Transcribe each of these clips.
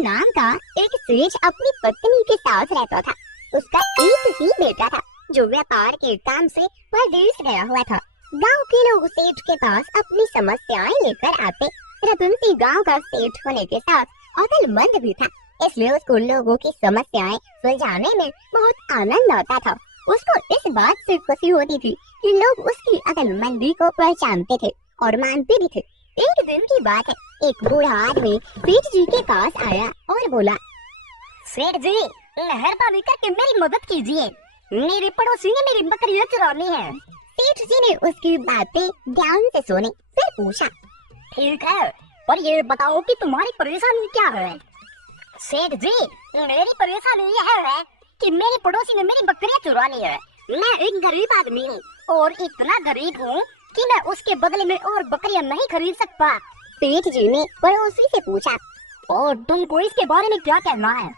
नाम का एक सेठ अपनी पत्नी के साथ रहता था। उसका एक ही बेटा था जो व्यापार के काम से परदेश गया हुआ था। गांव के लोग सेठ के पास अपनी समस्याएं लेकर आते। रघुवंशी गांव का सेठ होने के साथ अक्लमंद भी था, इसलिए उसको लोगों की समस्याएं सुलझाने में बहुत आनंद आता था। उसको इस बात से खुशी होती थी कि लोग उसकी अक्लमंदी को पहचानते थे और मानते भी थे। एक दिन की बात है, एक बूढ़ा आदमी सेठ जी के पास आया और बोला, सेठ जी, मेहरबानी करके मेरी मदद कीजिए, मेरे पड़ोसी ने मेरी बकरियां चुरानी है। सेठ जी ने उसकी बातें ध्यान से सुनी, फिर पूछा, ठीक है, पर ये बताओ कि तुम्हारी परेशानी क्या है। सेठ जी, मेरी परेशानी यह है कि मेरे पड़ोसी ने मेरी बकरियां चुरानी है। मैं एक गरीब आदमी हूँ और इतना गरीब हूँ कि मैं उसके बदले में और बकरियां नहीं खरीद सकता। सेठ जी ने पड़ोसी से पूछा, और तुमको इसके बारे में क्या कहना है।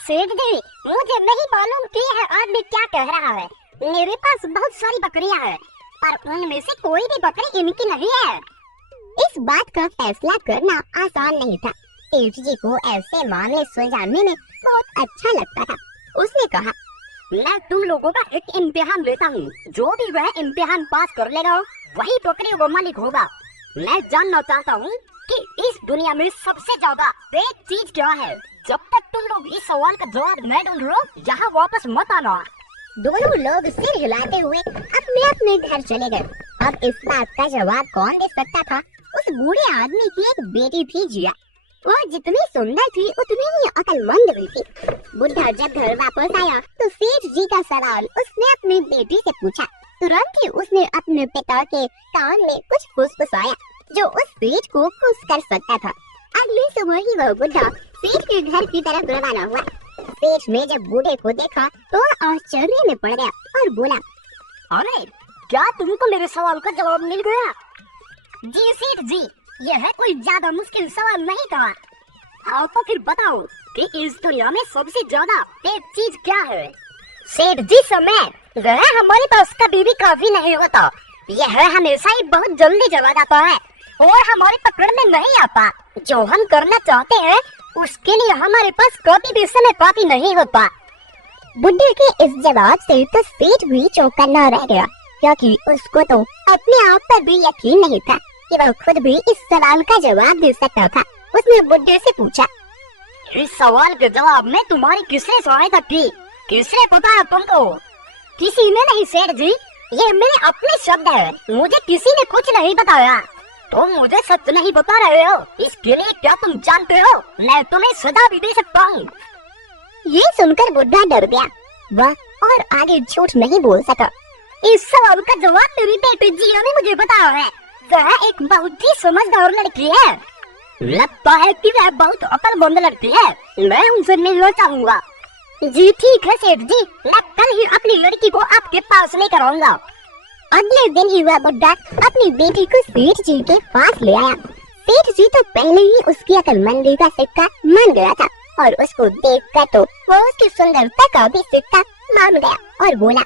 सेठ जी, मुझे नहीं मालूम कि यह आदमी क्या कह रहा है। मेरे पास बहुत सारी बकरियां हैं, पर उनमें से कोई भी बकरी इनकी नहीं है। इस बात का फैसला करना आसान नहीं था। सेठ जी को ऐसे मामले सुलझाने में बहुत अच्छा लगता था। उसने कहा, मैं तुम लोगों का एक इम्तिहान लेता हूँ, जो भी वह इम्तिहान पास कर लेगा वही बकरियों का मालिक होगा। मैं जानना चाहता हूँ कि इस दुनिया में सबसे ज्यादा तेज चीज क्या है। जब तक तुम लोग इस सवाल का जवाब नहीं ढूंढ लो, यहाँ वापस मत आना। दोनों लोग सिर हिलाते हुए अपने अपने घर चले गए। अब इस बात का जवाब कौन दे सकता था। उस बूढ़े आदमी की एक बेटी थी जिया। वह जितनी सुंदर थी उतनी ही अक्लमंद भी थी। बुढ़ा जब घर वापस आया तो सेठ जी का सवाल उसने अपनी बेटी से पूछा। तुरंत ही उसने अपने पिता के कान में कुछ फुसफुसाया जो उस सेठ को खुश कर सकता था। अगली सुबह ही वह बुढ़ा सेठ के घर की तरफ रवाना हुआ। सेठ ने जब बूढ़े को देखा तो वह आश्चर्य में पड़ गया और बोला, अरे, क्या तुमको मेरे सवाल का जवाब मिल गया। जी सेठ जी, यह कोई ज्यादा मुश्किल सवाल नहीं था। हाँ, तो फिर बताओ कि इस दुनिया में सबसे ज्यादा तेज चीज क्या है। सेठ जी, समय वह हमारे पास कभी भी काफी नहीं होता। यह हमेशा ही बहुत जल्दी चला जाता है और हमारे पकड़ में नहीं आता। जो हम करना चाहते हैं उसके लिए हमारे पास कभी भी समय काफी नहीं होता। बुढ़े के इस जवाब से तो सेठ भी चौंकन्ना रह गया, क्योंकि उसको तो अपने आप पर भी यकीन नहीं था कि वह खुद भी इस सवाल का जवाब दे सकता था। उसने बुढ़े से पूछा, इस सवाल के जवाब में तुम्हारी किसने सहायता की, किसने बताया तुमको। किसी ने नहीं सेठ जी, ये मेरे अपने शब्द है, मुझे किसी ने कुछ नहीं बताया। तुम मुझे सच नहीं बता रहे हो, इसके लिए क्या तुम जानते हो, मैं तुम्हें सजा भी दे सकता हूँ। ये सुनकर बुढ़ा डर गया, वह और आगे झूठ नहीं बोल सका। इस सवाल का जवाब मेरी बेटी जिया ने मुझे बताया है। वह एक बहुत ही समझदार लड़की है। लगता है कि वह बहुत अक्लमंद लड़की है। मैं उनसे मिलना चाहूँगा। जी ठीक है सेठ जी, मैं कल ही अपनी लड़की को आपके पास लेकर आऊंगा। अगले दिन ही वह बुढ़ा अपनी बेटी को सेठ जी के पास ले आया। सेठ जी तो पहले ही उसकी अक्लमंदी का सिक्का मान गया था और उसको देखकर तो वो उसकी सुंदरता का भी सिक्का मान गया और बोला,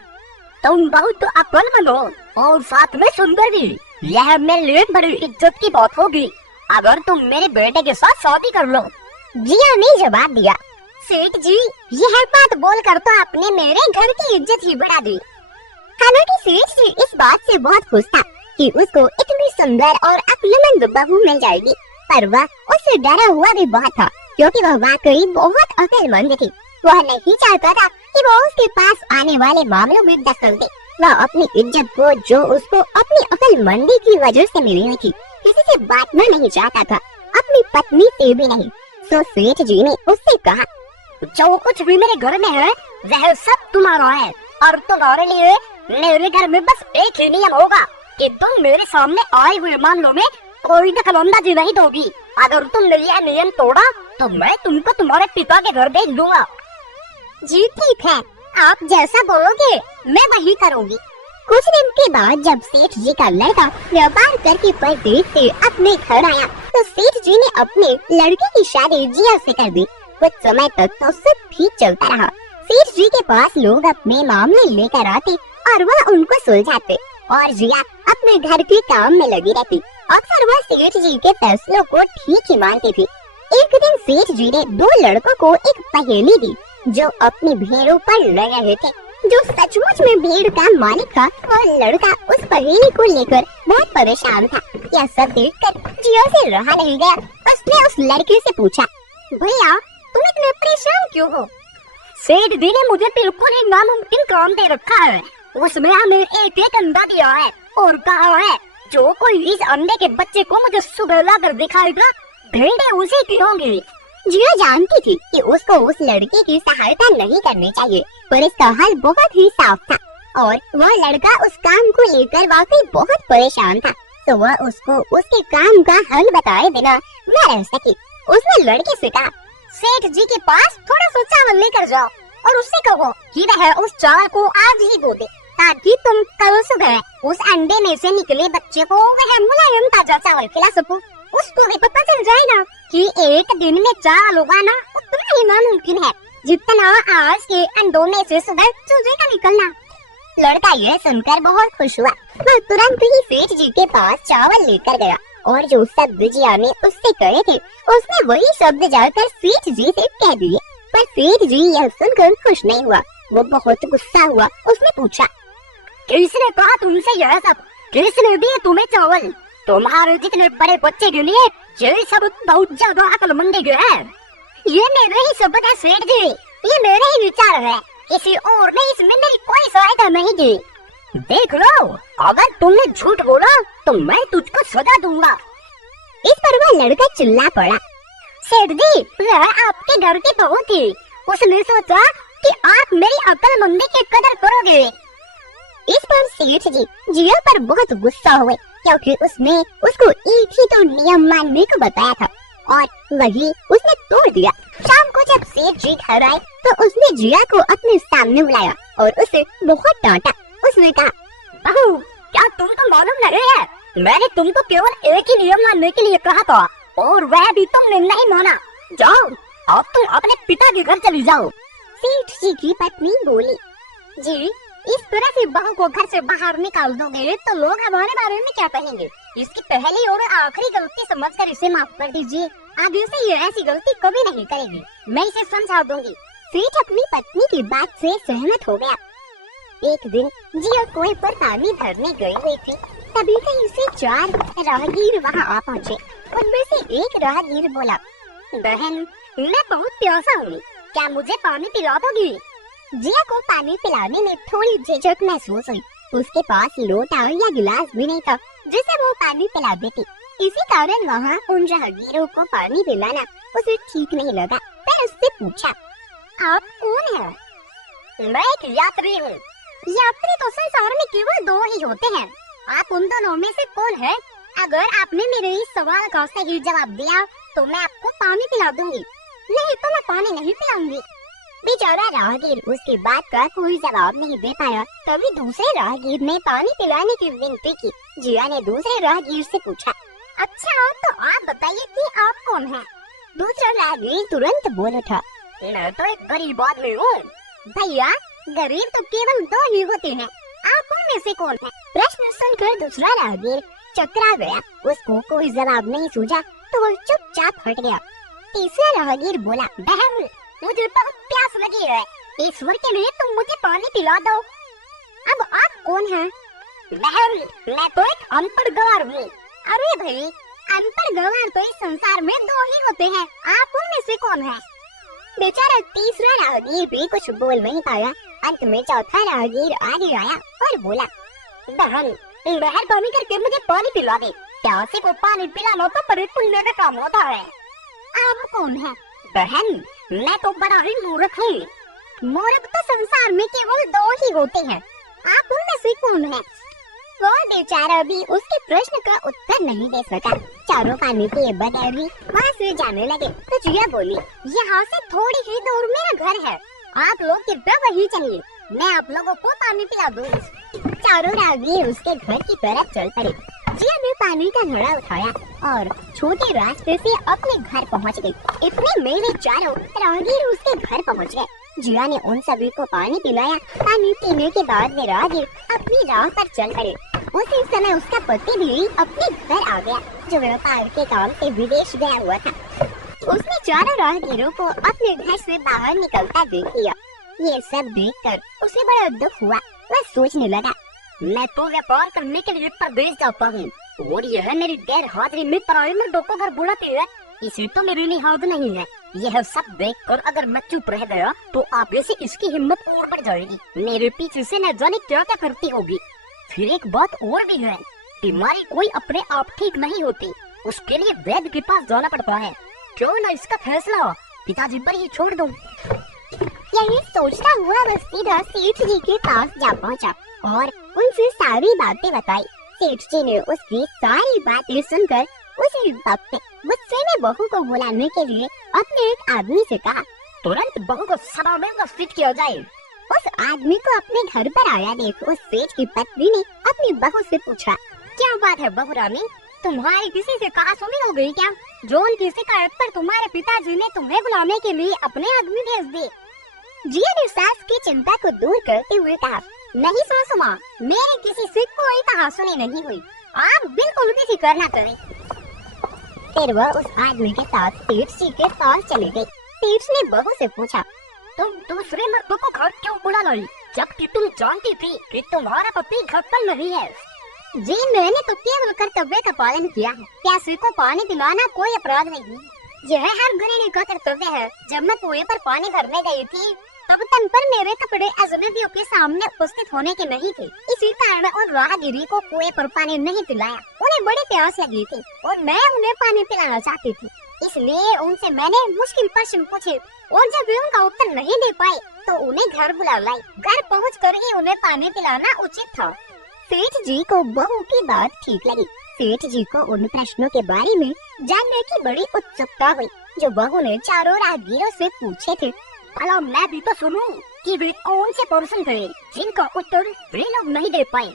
तुम बहुत अक्लमंद हो और साथ में सुंदर भी। यह मेरे लिए बड़ी इज्जत की बात होगी अगर तुम मेरे बेटे के साथ शादी कर लो। जिया ने जवाब दिया, सेठ जी, यह बात बोलकर तो आपने मेरे घर की इज्जत ही बढ़ा दी। हालांकि सेठ जी इस बात से बहुत खुश था कि उसको इतनी सुंदर और अक्लमंद बहू मिल जाएगी, पर वह उससे डरा हुआ भी बहुत था, क्योंकि वह वाकई बहुत अक्लमंद थी। वह नहीं चाहता था कि वह उसके पास आने वाले मामलों में दखल दे। वह अपनी इज्जत को, जो उसको अपनी अक्लमंदी की वजह से मिली हुई थी, किसी से बांटना नहीं चाहता था, अपनी पत्नी से भी नहीं। तो सेठ जी ने उससे कहा, जो कुछ भी मेरे घर में है वह सब तुम्हारा है और तुम्हारे लिए मेरे घर में बस एक ही नियम होगा कि तुम मेरे सामने आए हुए मामलों में कोई दखलंदाजी नहीं दोगी। अगर तुमने यह नियम तोड़ा तो मैं तुमको तुम्हारे पिता के घर भेज दूंगा। जी ठीक है, आप जैसा बोलोगे मैं वही करूँगी। कुछ दिन के बाद जब सेठ जी का लड़का व्यापार करके परदेश से अपने घर आया तो सेठ जी ने अपने लड़के की शादी जिया से कर दी। कुछ समय तक तो सब ठीक चलता रहा। सेठ जी के पास लोग अपने मामले लेकर आते और वह उनको सुलझाते और जिया अपने घर के काम में लगी रहती। अक्सर वह सेठ जी के फैसलों को ठीक ही मानती थी। एक दिन सेठ जी ने दो लड़कों को एक पहेली दी जो अपनी भेड़ों पर लड़ रहे थे। जो सचमुच में भेड़ का मालिक था, वो लड़का उस पहेली को लेकर बहुत परेशान था। यह सब देखकर जियो से रहा नहीं गया। उसने उस लड़के से पूछा, भैया तुम इतने परेशान क्यों हो? सेठ जी ने मुझे बिल्कुल ही नामुमकिन काम दे रखा है। उसमें हमें एक एक अंडा दिया है और कहा है जो कोई इस अंडे के बच्चे को मुझे सुबह लाकर दिखाएगा, भेड़ें उसी की होंगी। जियो जानती थी कि उसको उस लड़के की सहायता नहीं करनी चाहिए, पर इसका हल बहुत ही साफ था और वह लड़का उस काम को लेकर वाकई बहुत परेशान था। तो वह उसको उसके काम का हल बताए बिना न रह सकी। उसने लड़के से कहा, सेठ जी के पास थोड़ा सा चावल लेकर जाओ और उससे कहो कि वह उस चावल को आज ही धो दे, ताकि तुम कल सुबह उस अंडे में से निकले बच्चे को वह मुलायम ताजा चावल खिला सको। उसको भी पता चल जाएगा कि एक दिन में चावल उगाना उतना ही नामुमकिन है जितना आज के अंडों में से सुबह चूजे का निकलना। लड़का यह सुनकर बहुत खुश हुआ। वह तुरंत ही सेठ जी के पास चावल लेकर गया और जो शब्द जिया ने उससे कहे थे उसने वही शब्द जाकर सेठ जी से कह दिए। पर सेठ जी यह सुनकर खुश नहीं हुआ, वो बहुत गुस्सा हुआ। उसने पूछा, किसने कहा तुमसे यह सब? किसने दिए तुम्हें चावल? तुम्हारे जितने बड़े बच्चे के लिए ये सब बहुत ज्यादा अक्लमंदी है। ये मेरे ही शब्द है सेठ जी, ये मेरे ही विचार है, किसी और ने इसमें मेरी कोई सहायता नहीं की। देख लो, अगर तुमने झूठ बोला तो मैं तुझको सजा दूंगा। इस पर वह लड़का चिल्ला पड़ा, सेठ जी वह आपके घर की बहू थी, उसने सोचा कि आप मेरी अक्लमंदी की कदर करोगे। इस पर सेठ जी जिया पर बहुत गुस्सा हुए क्योंकि उसने उसको एक ही तो नियम मानने को बताया था और वही उसने तोड़ दिया। शाम को जब सेठ जी घर आए तो उसने जिया को अपने सामने बुलाया और उसे बहुत डांटा। उसने कहा, बहू क्या तुमको मालूम नहीं है, मैंने तुमको केवल एक ही नियम मानने के लिए कहा था और वह भी तुमने नहीं माना। जाओ अब तुम अपने पिता के घर चली जाओ। सेठ जी की पत्नी बोली, जी इस तरह से बहू को घर से बाहर निकाल दोगे तो लोग हमारे बारे में क्या कहेंगे? इसकी पहली और आखिरी गलती समझकर इसे माफ कर दीजिए। आगे से ये ऐसी गलती कभी नहीं करेगी, मैं इसे समझा दूंगी। सेठ अपनी पत्नी की बात से सहमत हो गया। एक दिन जिया कुएं पर पानी भरने गई हुई थी, तभी कहीं से 4 राहगीर वहां आ पहुँचे। उनमें से एक राहगीर बोला, बहन मैं बहुत प्यासा हूँ, क्या मुझे पानी पिला दोगी? जिया को पानी पिलाने में थोड़ी झिझक महसूस हुई। उसके पास लोटा या गिलास भी नहीं था जिसे वो पानी पिला देती। इसी कारण वहाँ उन राहगीरों को पानी पिलाना उसे ठीक नहीं लगा। फिर उससे पूछा, आप कौन है? मैं एक यात्री हूँ। यात्री तो संसार में केवल 2 ही होते हैं, आप उन दोनों में से कौन है? अगर आपने मेरे इस सवाल का सही जवाब दिया तो मैं आपको पानी पिला दूंगी, नहीं तो मैं पानी नहीं पिलाऊंगी। बेचारा राहगीर उसकी बात का कोई जवाब नहीं दे पाया। तभी दूसरे राहगीर ने पानी पिलाने की विनती की। जिया ने दूसरे राहगीर से पूछा, अच्छा तो आप बताइए कि आप कौन हैं? दूसरा राहगीर तुरंत बोल उठा, मैं तो एक गरीब आदमी हूँ। भैया गरीब तो केवल 2 ही होते हैं, आप उनमें से कौन है? प्रश्न सुनकर दूसरा राहगीर चकरा गया। उसको कोई जवाब नहीं सूझा तो वो चुपचाप हट गया। तीसरा राहगीर बोला, बहन मुझे बहुत प्यास लगी है, ईश्वर के लिए तुम मुझे पानी पिला दो। अब आप कौन हैं? बहन मैं तो एक अनपढ़ गवार हूँ। अरे भाई अनपढ़ गवार तो इस संसार में 2 ही होते हैं, आप उनमें से कौन है? बेचारा तीसरा राहगीर भी कुछ बोल नहीं पाया। अंत में चौथा राहगीर आगे आया और बोला, बहन मेहरबानी करके मुझे पानी पिला दे, प्यासे को पानी पिलाना तो बड़े पुण्य का काम होता है। आप कौन है? बहन मैं तो बड़ा ही मूर्ख हूँ। मूर्ख तो संसार में केवल 2 ही होते हैं, आप उनमें से कौन है? वो बेचारा भी उसके प्रश्न का उत्तर नहीं दे सका। चारों पानी पिए बगैर ही वहाँ से जाने लगे। तो जिया बोली, यहाँ से थोड़ी ही दूर मेरा घर है, आप लोग कृपया वहीं चलिए, मैं आप लोगों को पानी पिला दूंगी। चारों राहगीर उसके घर की तरफ चल पड़े। जिया ने पानी का घड़ा उठाया और छोटे रास्ते से अपने घर पहुंच गई। इतने में वे चारों राहगीर उसके घर पहुंच गए। जिया ने उन सभी को पानी पिलाया। पानी पीने के बाद वे राहगीर अपनी राह पर चल पड़े। उसी समय उसका पति भी अपने घर आ गया, जो व्यापार के काम से विदेश गया हुआ था। उसने चारों राहगीरों को अपने घर से बाहर निकलता देख लिया। ये सब देखकर उसे बड़ा दुख हुआ। वह सोचने लगा, मैं तो व्यापार करने के लिए परदेश जाता हूँ और यह मेरी गैर हाजिरी में पराये मर्दों को घर बुलाती है, इसे तो मेरी लिहाज नहीं है। यह सब देखकर अगर मैं चुप रह गया तो आगे से इसकी हिम्मत और बढ़ जाएगी, मेरे पीछे से न जाने क्या क्या करती होगी। फिर एक बात और भी है, बीमारी कोई अपने आप ठीक नहीं होती, उसके लिए वैद्य के पास जाना पड़ता है। क्यों न इसका फैसला पिताजी पर ही छोड़ दूं। यही सोचता हुआ वह सीधा सेठ जी के पास जा पहुंचा और उनसे सारी बातें बताई। सेठ जी ने उसकी सारी बातें सुनकर उसी वक्त गुस्से में बहू को बुलाने के लिए अपने एक आदमी से कहा, तुरंत बहू को सभा में उपस्थित किया जाए। उस आदमी को अपने घर पर आया देख उस सेठ की पत्नी ने अपनी बहू से पूछा, क्या बात है बहू रानी, तुम्हारी किसी से कहा सुनी हो गई क्या? जो उनकी शिकायत पर तुम्हारे पिताजी ने तुम्हें बुलाने के लिए अपने आदमी भेज दिए। जिया ने सास की चिंता को दूर करते हुए कहा, नहीं सासू माँ, मेरी किसी से कोई कहा सुनी नहीं हुई, आप बिल्कुल भी फिक्र न करें। फिर वह उस आदमी के साथ सेठ जी के पास चली गई। सेठ ने बहू से पूछा, तुम दूसरे मर्दों को घर क्यों बुला लाई, जबकि तुम जानती थी कि तुम्हारा पति घर पर नहीं है? जी मैंने तो केवल कर्तव्य का पालन किया है, प्यासे को पानी पिलाना कोई अपराध नहीं, यह हर गृहिणी का कर्तव्य है। जब मैं कुएं पर पानी भरने गई थी तब तन पर मेरे कपड़े अजनबियों के सामने उपस्थित होने के नहीं थे, इसी कारण उन राहगीरी को कुएं पर पानी नहीं पिलाया। उन्हें बड़ी प्यास लगी थी और मैं उन्हें पानी पिलाना चाहती थी, इसलिए उनसे मैंने मुश्किल प्रश्न पूछे और जब वे उनका उत्तर नहीं दे पाए तो उन्हें घर बुला लाई। घर पहुँचकर ही उन्हें पानी पिलाना उचित था। सेठ जी को बहू की बात ठीक लगी। सेठ जी को उन प्रश्नों के बारे में जानने की बड़ी उत्सुकता हुई जो बहू ने चारों राहगीरों से पूछे थे। भला मैं भी तो सुनूं कि वे कौन से प्रश्न थे जिनका उत्तर वे लोग नहीं दे पाए।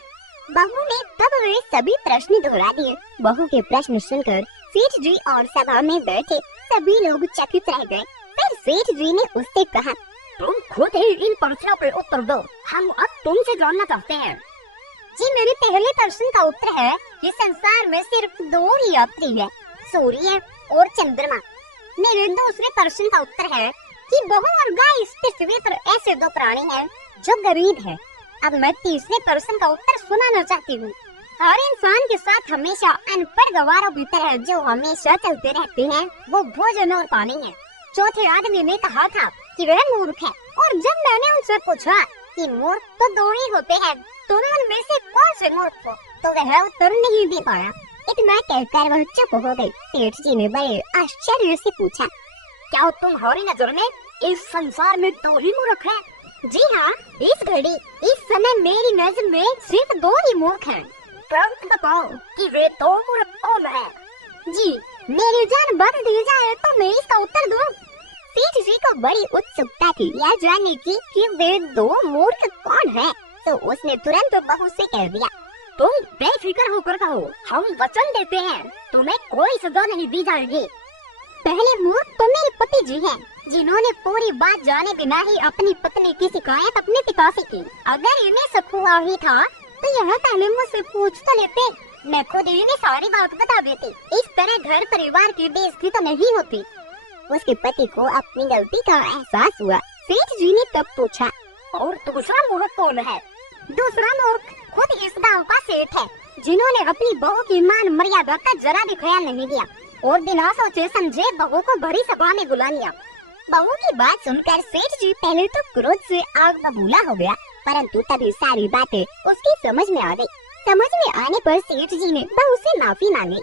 बहू ने तब वे सभी प्रश्न दोहरा दिए। बहू के प्रश्न सुनकर सेठ जी और सभा में बैठे सभी लोग चकित रह गए। फिर सेठ जी ने उससे कहा, तुम खुद ही इन प्रश्नों पे उत्तर दो, हम अब तुमसे जानना चाहते हैं। जी मेरे पहले प्रश्न का उत्तर है कि संसार में सिर्फ दो ही यात्री है, सूर्य और चंद्रमा। मेरे दूसरे प्रश्न का उत्तर है कि बहू और गाय इस पृथ्वी पर ऐसे दो प्राणी हैं जो गरीब हैं। अब मैं तीसरे प्रश्न का उत्तर सुनाना चाहती हूँ। हर इंसान के साथ हमेशा अनपढ़ गवारों की तरह जो हमेशा चलते रहते हैं वो भोजन और पानी है। चौथे आदमी ने कहा था कि वह मूर्ख है और जब मैंने उनसे पूछा कि मूर्ख तो दो ही होते हैं, दोनों उनमें से कौन से मूर्ख हो, तो वह उत्तर नहीं दे पाया। इतना कहकर वह चुप हो गई। सेठ जी ने बड़े आश्चर्य से पूछा, क्या तुम्हारी नजर में इस संसार में दो ही मूर्ख हैं? जी हाँ, इस घड़ी इस समय मेरी नजर में सिर्फ दो ही मूर्ख हैं। तुरंत बताओ कि वे दो मूर्ख कौन हैं? जी मेरी जान बच दी जाए तो मैं इसका उत्तर दूं। सेठ जी को बड़ी उत्सुकता थी यह जानने की कि वे दो मूर्ख कौन हैं, तो उसने तुरंत बहू से कह दिया, तुम बेफिक्र होकर कहो, हम वचन देते हैं तुम्हें कोई सजा नहीं दी जाएगी। पहले मूर्ख तो मेरे पति जी हैं, जिन्होंने पूरी बात जाने बिना ही अपनी पत्नी की शिकायत अपने पिता से की। अगर इन्हें शक हुआ ही था तो यह पहले मुझसे पूछ तो लेते, मैं खुद इन्हें सारी बात बता देती। इस तरह घर परिवार की बेइज्जती तो नहीं होती। उसके पति को अपनी गलती का एहसास हुआ। सेठ जी ने तब पूछा, और दूसरा मूर्ख कौन है? दूसरा मूर्ख खुद इस गांव का सेठ है, जिन्होंने अपनी बहू की मान मर्यादा का जरा भी ख्याल नहीं किया और बिना सोचे समझे बहू को बड़ी सभा में बुला लिया। बहू की बात सुनकर सेठ जी पहले तो क्रोध से आग बबूला हो गया, परंतु तभी सारी बातें उसकी समझ में आ गई। समझ में आने पर सेठ जी ने बहू से माफी मांगी।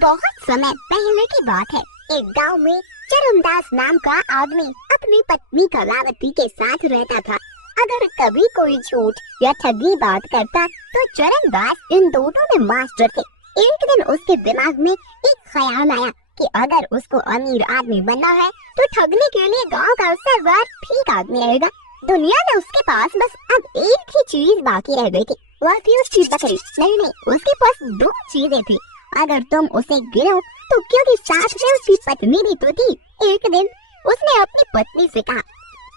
बहुत समय पहले की बात है, एक गांव में चरणदास नाम का आदमी अपनी पत्नी कलावती के साथ रहता था। अगर कभी कोई झूठ या ठगी बात करता तो चरणदास इन दोनों में मास्टर थे। एक दिन उसके दिमाग में एक ख्याल आया कि अगर उसको अमीर आदमी बनना है तो ठगने के लिए गांव का सरदार ठीक आदमी रहेगा। दुनिया में उसके पास बस अब एक ही चीज बाकी रह गई थी, वह थी उसकी बकरी। नहीं, उसके पास दो चीजें थी। अगर तुम उसे गिनो तो क्योंकि साथ में उसकी पत्नी भी तो थी। एक दिन उसने अपनी पत्नी से कहा,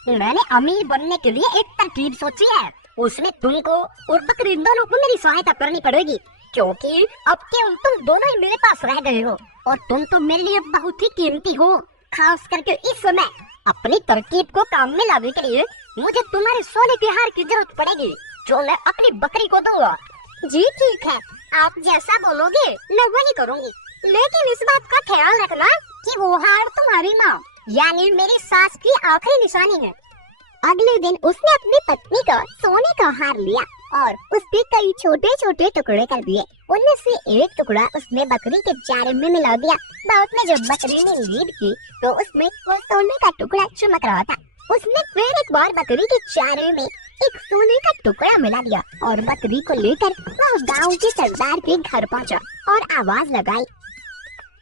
मैंने अमीर बनने के लिए एक तरकीब सोची है, उसमें तुमको और बकरी दोनों को मेरी सहायता करनी पड़ेगी। क्योंकि अब केवल तुम दोनों ही मेरे पास रह गए हो और तुम तो मेरे लिए बहुत ही कीमती हो। खास करके इस समय अपनी तरकीब को काम में लाने के लिए मुझे तुम्हारे सोने के हार की जरूरत पड़ेगी, जो मैं अपनी बकरी को दूंगा। जी ठीक है, आप जैसा बोलोगे मैं वही करूंगी, लेकिन इस बात का ख्याल रखना कि वो हार तुम्हारी माँ यानी मेरी सास की आखिरी निशानी है। अगले दिन उसने अपनी पत्नी का सोने का हार लिया और उसके कई छोटे छोटे टुकड़े कर दिए। उनमें से एक टुकड़ा उसने बकरी के चारे में मिला दिया। बाद में जब बकरी ने नींद की तो उसमें वो सोने का टुकड़ा चमक रहा था। उसने फिर एक बार बकरी के चारे में एक सोने का टुकड़ा मिला दिया और बकरी को लेकर वह गांव के सरदार के घर पहुंचा और आवाज लगाई,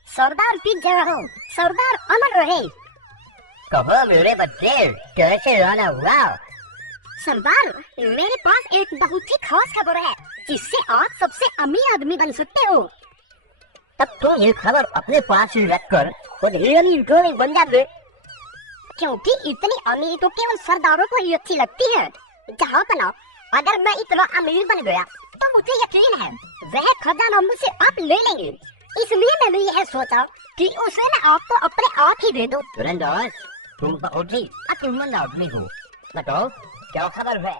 सरदार की जय हो, सरदार अमर रहे। कहो मेरे बच्चे, कैसे आना हुआ? सरदार, मेरे पास एक बहुत ही खास खबर है जिससे आप सबसे अमीर आदमी बन सकते हो। तब तुम ये खबर अपने पास ही रखकर खुद ही अमीर क्यों नहीं बन जाते? क्योंकि इतनी अमीर तो केवल सरदारों को ही अच्छी लगती है। जहाँ पना, अगर मैं इतना अमीर बन गया तो मुझे यकीन है वह खजाना मुझसे आप ले लेंगे। इसलिए मैंने यह सोचा कि उसे मैं आपको अपने आप ही दे दूं। चरणदास, तुम बहुत ही अक्लमंद आदमी हो। बताओ क्या खबर है?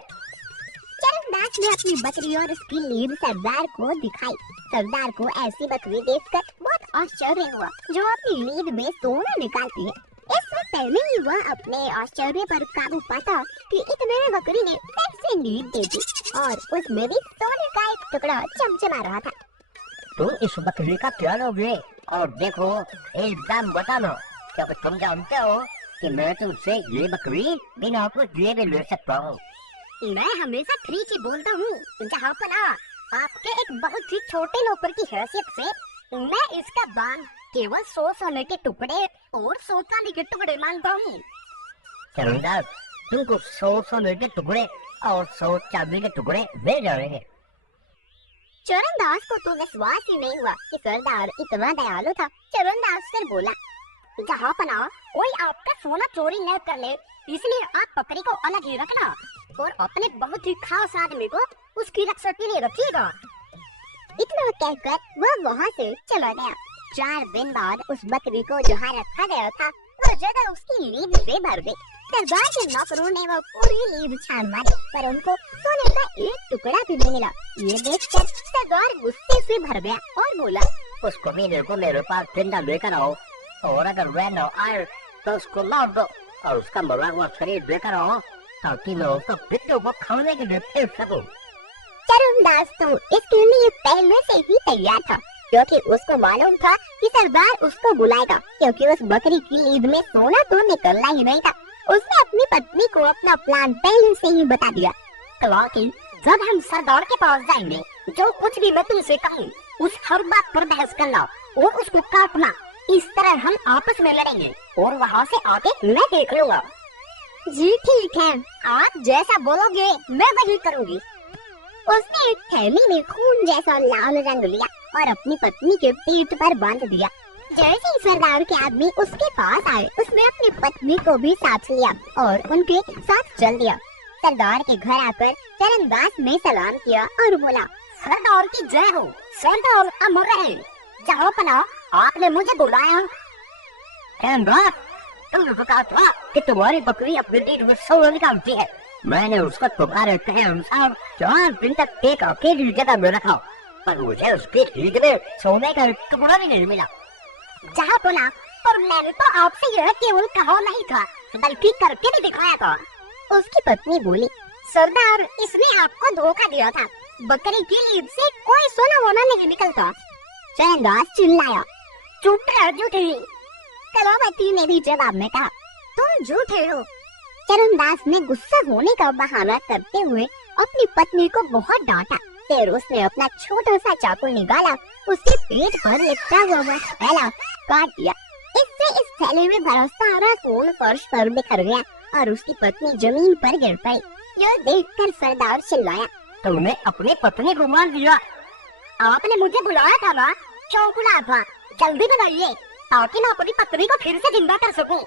चरणदास ने अपनी बकरी और उसकी लीद सरदार को दिखाई। सरदार को ऐसी बकरी देखकर बहुत आश्चर्य हुआ जो अपनी लीद में सोना निकालती है। इससे पहले ही वह अपने आश्चर्य पर काबू पाता कि इतने में बकरी ने फिर से लीद दे दी और उसमें भी सोने का एक टुकड़ा चमचमा रहा था। तुम इस बकरी का क्या लोगे? और देखो, एक दाम बताना, क्योंकि तुम जानते हो कि मैं तुमसे ये बकरी बिना कुछ दिए भी ले सकता हूँ। मैं हमेशा ठीक ही बोलता हूँ। जहाँ पना, आपके एक बहुत ही छोटे नौकर की हैसियत से मैं इसका दाम केवल 100 सोने के टुकड़े और 100 चांदी के टुकड़े मांगता हूँ। चरणदास, तुमको 100 सोने के टुकड़े और 100 चांदी के टुकड़े मिल जाएंगे। चरणदास को तो विश्वास ही नहीं हुआ कि सरदार इतना दयालु था। चरणदास फिर बोला, जहाँ पना, कोई आपका सोना चोरी न कर ले, इसलिए आप बकरी को अलग ही रखना और अपने बहुत ही खास आदमी को उसकी रक्षा के लिए रखिएगा। इतना कहकर वह वहाँ से चला गया। 4 दिन बाद उस बकरी को जहाँ रखा गया था वह जगह उसकी लीद से भर गई। सरदार के नौकरों ने वह पूरी लीद छान मारी पर उनको सोने का एक टुकड़ा भी नहीं मिला। ये देखकर सरदार गुस्से से भर गया और बोला, उस कमीने को मेरे पास जिंदा लेकर आओ और अगर वह न आए तो उसको मार दो और उसका मरा हुआ शरीर लेकर आओ ताकि मैं उसको पिट्टू को खाने के लिए फेंक सकूं। चरणदास तो इसके लिए पहले से ही तैयार था क्योंकि उसको मालूम था कि सरदार उसको बुलाएगा, क्योंकि उस बकरी की लीद में सोना तो निकलना ही नहीं था। उसने अपनी पत्नी को अपना प्लान पहले से ही बता दिया। क्योंकि जब हम सरदार के पास जाएंगे, जो कुछ भी मैं तुमसे कहूँ उस हर बात पर बहस करना और उसको काटना। इस तरह हम आपस में लड़ेंगे और वहाँ से आके मैं देख लूंगा। जी ठीक है, आप जैसा बोलोगे मैं वही करूँगी। उसने एक थैली में खून जैसा लाल रंग लिया और अपनी पत्नी के पीठ पर बांध दिया। जैसे ही सरदार के आदमी उसके पास आए, उसने अपनी पत्नी को भी साथ लिया और उनके साथ चल दिया। सरदार के घर आकर चरणदास ने सलाम किया और बोला, सरदार की जय हो, सरदार अमर रहे। जहाँ पना, आपने मुझे बुलाया। चरणदास, तुमने तो कहा था कि तुम्हारी बकरी अपने लीद में सोना निकालती है। मैंने उसको तुम्हारे कहे अनुसार 4 दिन तक एक अकेली जगह में रखा, पर मुझे उसकी लीद में सोने का एक टुकड़ा भी नहीं मिला। जहाँ पना, पर मैंने तो आपसे यह केवल कहा नहीं था बल्कि करके भी दिखाया था। उसकी पत्नी बोली, सरदार, इसने आपको धोखा दिया था। बकरी की लीद से कोई सोना वोना नहीं निकलता। चरणदास चिल्लाया, चुप रह झूठी। कलावती ने भी जवाब में कहा, तुम झूठे हो। चरणदास ने गुस्सा होने का बहाना करते हुए अपनी पत्नी को बहुत डांटा। फिर उसने अपना छोटा सा चाकू निकाला, उसके पेट पर लिपटा हुआ थैला काट दिया। इससे इस थैले में भरा सारा खून फर्श पर बिखर गया और उसकी पत्नी जमीन पर गिर पड़ी। यह देखकर सरदार चिल्लाया, तुमने अपनी पत्नी को मार दिया। आपने मुझे बुलाया था ना? क्यों बुलाया था? जल्दी बताइए ताकि मैं अपनी पत्नी को फिर से जिंदा कर सकूं।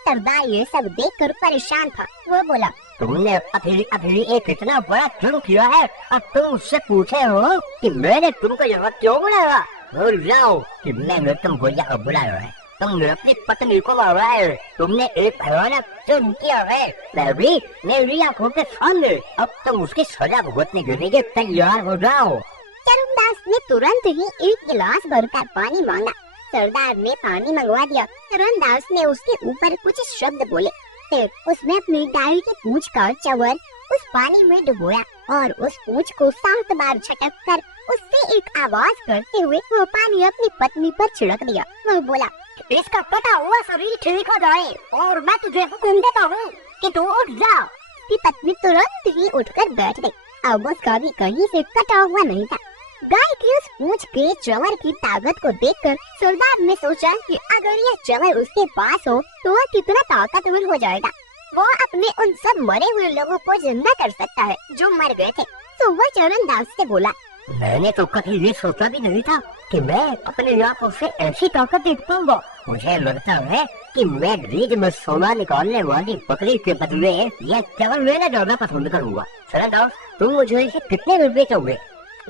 सरदार ये सब देखकर परेशान था। वो बोला, तुमने अभी एक इतना बड़ा जुर्म किया है और तुम उससे पूछे हो कि मैंने तुमको यहाँ क्यों बुलाया? भूल जाओ कि मैंने तुमको यहाँ बुलाया है। तुमने अपनी पत्नी को मारा है। तुमने एक भयानक जुर्म किया है। मैं भी मेरी आंखों के सामने। अब तुम उसकी सजा भुगतने के लिए तैयार हो जाओ। चरणदास ने तुरंत ही एक गिलास भरकर पानी मांगा। सरदार ने पानी मंगवा दिया। चरणदास ने उसके ऊपर कुछ शब्द बोले, फिर उसने अपनी दाढ़ी की पूंछ का चवर उस पानी में डुबोया और उस पूंछ को 7 बार झटक कर उससे एक आवाज करते हुए वो पानी अपनी पत्नी पर छिड़क दिया। वह बोला, इसका कटा हुआ शरीर ठीक हो जाए और मैं तुझे हुक्म देता हूँ कि तू उठ जा। उसकी पत्नी तुरंत ही उठकर बैठ गई। अब उसका भी कहीं से कटा हुआ नहीं था। गाय की उस पूंछ के चवर की ताकत को देखकर सरदार ने सोचा कि अगर यह चवर उसके पास हो तो वह कितना ताकतवर हो जाएगा। वो अपने उन सब मरे हुए लोगों को जिंदा कर सकता है जो मर गए थे। तो वह चरणदास से बोला, मैंने तो कभी ये सोचा भी नहीं था कि मैं अपने आंखों से ऐसी ताकत देख पाऊंगा। मुझे लगता है कि मैं रीझ में सोना निकालने वाली बकरी के बदले यह चवर लेना ज्यादा पसंद करूंगा। चरणदास, तुम मुझे इसे कितने में बेचोगे?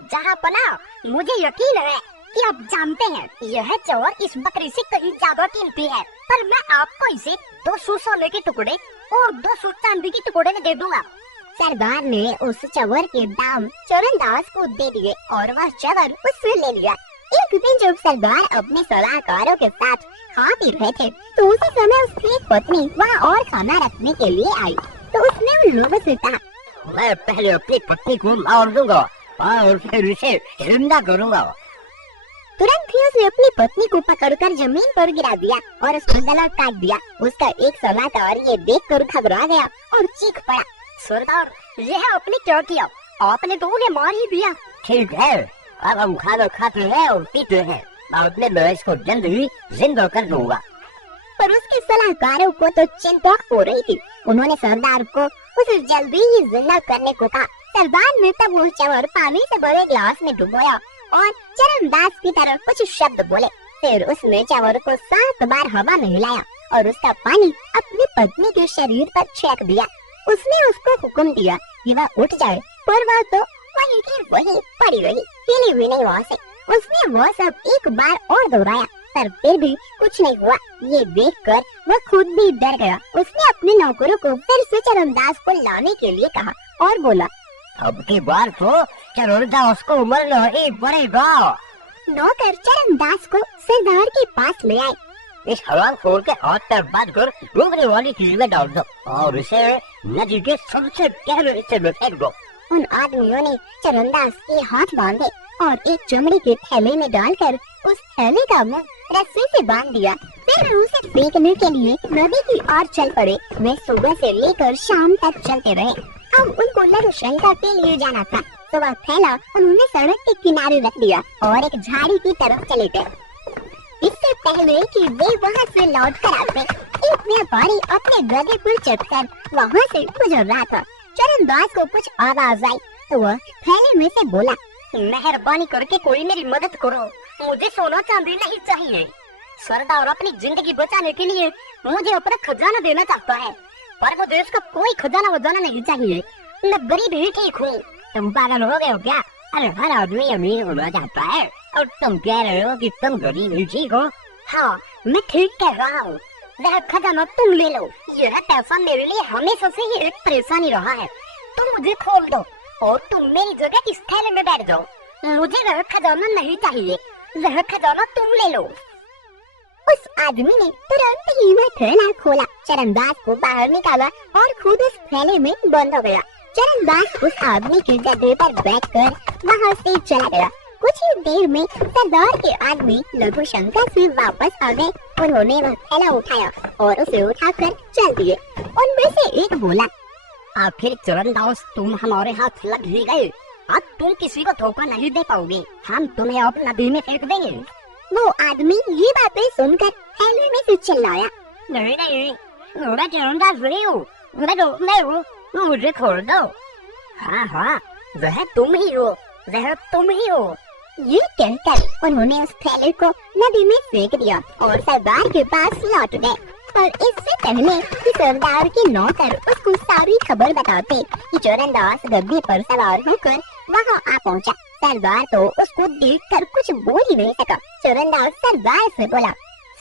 जहाँ पना, मुझे यकीन है कि आप जानते हैं यह चवर इस बकरी से कहीं ज्यादा कीमती है, पर मैं आपको इसे 200 सोने के टुकड़े और 200 चांदी के टुकड़े में दे दूंगा। सरदार ने उस चवर के दाम चरणदास को दे दिए और वह चवर उससे ले लिया। एक दिन जब सरदार अपने सलाहकारों के साथ खा पी रहे थे तो उसी समय उसकी एक पत्नी वहाँ और खाना रखने के लिए आई। तो उसने उन लोगों से कहा, मैं पहले अपनी पत्नी को मार दूंगा और फिर इसे जिंदा करूंगा। तुरंत ही उसने अपनी पत्नी को पकड़कर जमीन पर गिरा दिया और उसका गला काट दिया। उसका एक सलाहकार ये देखकर घबरा गया और चीख पड़ा, सरदार, यह आपने क्या किया? आपने तो उन्हें मार ही दिया। ठीक है, अब हम खाना खाते हैं और पीते हैं। बाद में मैं इसको जल्द ही जिंदा कर दूंगा। पर उसके सलाहकारों को तो चिंता हो रही थी। उन्होंने सरदार को उसे जल्दी ही जिंदा करने को कहा। सरदार ने तब वो चवर पानी से भरे गिलास में डुबोया और चरणदास की तरफ कुछ शब्द बोले। फिर उसने चवर को 7 बार हवा में हिलाया और उसका पानी अपनी पत्नी के शरीर पर छिड़क दिया। उसने उसको हुक्म दिया कि वह उठ जाए, पर वह तो वहीं की वहीं पड़ी रही, हिली हुई नहीं वहाँ से। उसने वह सब एक बार और दोहराया, पर फिर भी कुछ नहीं हुआ। ये देखकर वह खुद भी डर गया। उसने अपने नौकरों को फिर से चरणदास को लाने के लिए कहा और बोला, अब की बार तो चरणदास को मरना ही पड़ेगा। नौकर चरणदास को सरदार के पास ले आए। इस हलाल खोल के हाथ पर बांध कर डूबने वाली चीज में डाल दो और इसे नदी के सबसे गहरे हिस्से में फेंक दो। उन आदमियों ने चरणदास के हाथ बांधे और एक चमड़ी के थैले में डालकर उस थैले का मुंह रस्सी से बांध दिया। फिर उसे फेंकने के लिए नदी की ओर चल पड़े। वे सुबह से लेकर शाम तक चलते रहे। अब उनको लघुशंका के लिए जाना था, तो वह थैला उन्होंने सड़क के किनारे रख दिया और एक झाड़ी की तरफ चले गए। इससे पहले कि वे वहाँ से लौट कर आते, एक व्यापारी अपने गधे पर चढ़कर वहाँ से गुजर रहा था। चरणदास को कुछ आवाज आई तो वह थैले में से बोला, मेहरबानी करके कोई मेरी मदद करो, मुझे सोना चांदी नहीं चाहिए। सरदार अपनी जिंदगी बचाने के लिए मुझे अपना खजाना देना चाहता है, पर मुझे उसका कोई खजाना वजाना नहीं चाहिए। मैं गरीब ही ठीक हूँ। तुम पागल हो गए हो क्या? अरे हर आदमी अमीर होना चाहता है और तुम कह रहे हो कि तुम गरीब ही ठीक हो? हाँ, मैं ठीक कह रहा हूँ। वह खजाना तुम ले लो। यह पैसा मेरे लिए हमेशा से ही एक परेशानी रहा है। तुम मुझे खोल दो और तुम मेरी जगह इस थैले में बैठ जाओ। मुझे वह खजाना नहीं चाहिए, वह खजाना तुम ले लो। उस आदमी ने तुरंत ही वह थैला खोला, चरणदास को बाहर निकाला और खुद उस थैले में बंद हो गया। चरणदास उस आदमी के गधे पर बैठकर वहाँ से चला गया। कुछ ही देर में सरदार के आदमी लघुशंका से वापस आ गए। उन्होंने वह थैला उठाया और उसे उठाकर चल दिए। उनमें से एक बोला, आखिर चरणदास, तुम हमारे हाथ लग ही गए। अब तुम किसी को धोखा नहीं दे पाओगे। हम तुम्हें अब नदी में फेंक देंगे। वो आदमी ये बातें सुनकर थैले में से चिल्लाया, नहीं नहीं, मैं चरणदास नहीं हूँ, मैं हूँ, मुझे छोड़ दो। हाँ हाँ, वह तुम ही हो, वह तुम ही हो। ये कहकर उन्होंने उस थैले को नदी में फेंक दिया और सरदार के पास लौट गए। और इससे पहले कि सरदार के नौकर उसको सारी खबर बताते कि चरणदास गद्दी पर सवार होकर वहाँ आ पहुँचा, सरदार तो उसको देखकर कुछ बोल ही नहीं सका। चरणदास सरदार से बोला,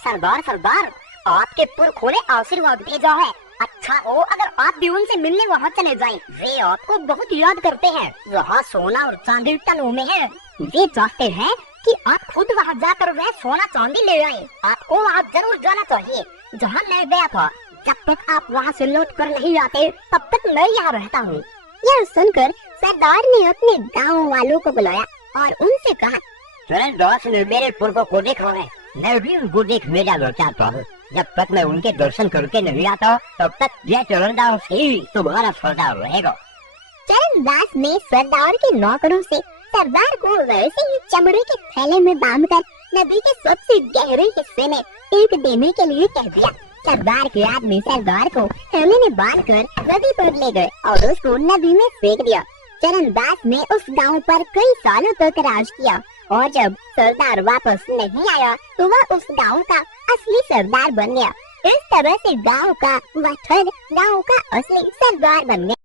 सरदार सरदार, आपके पुरखों ने आशीर्वाद भेजा है। अच्छा हो अगर आप भी उनसे मिलने वहाँ चले जाएं। वे आपको बहुत याद करते हैं। वहाँ सोना और चांदी टनों में है। वे चाहते हैं कि आप खुद वहाँ जाकर वह सोना चांदी ले आएं। आपको वहाँ जरूर जाना चाहिए जहाँ मैं गया था। जब तक आप वहाँ से लौट कर नहीं आते तब तक मैं यहाँ रहता हूँ। यह सुनकर सरदार ने अपने गांव वालों को बुलाया और उनसे कहा, चरणदास ने मेरे पुरखों को देखा है, मैं भी उनको देखने जाना चाहता हूँ। जब तक मैं उनके दर्शन करके नहीं आता तब तक यह चरणदास ही तुम्हारा सरदार रहेगा। चरणदास ने सरदार के नौकरों से सरदार को वैसे ही चमड़े के थैले में बांधकर नदी के सबसे गहरे हिस्से में फेंक देने के लिए कह दिया। सरदार के आदमी सरदार को थैले में बांधकर नदी पर ले गए और उसको नदी में फेंक दिया। चरणदास ने उस गांव पर कई सालों तक राज किया और जब सरदार वापस नहीं आया तो वह उस गांव का असली सरदार बन गया। इस तरह से गांव का वह ठग गांव का असली सरदार बन गया।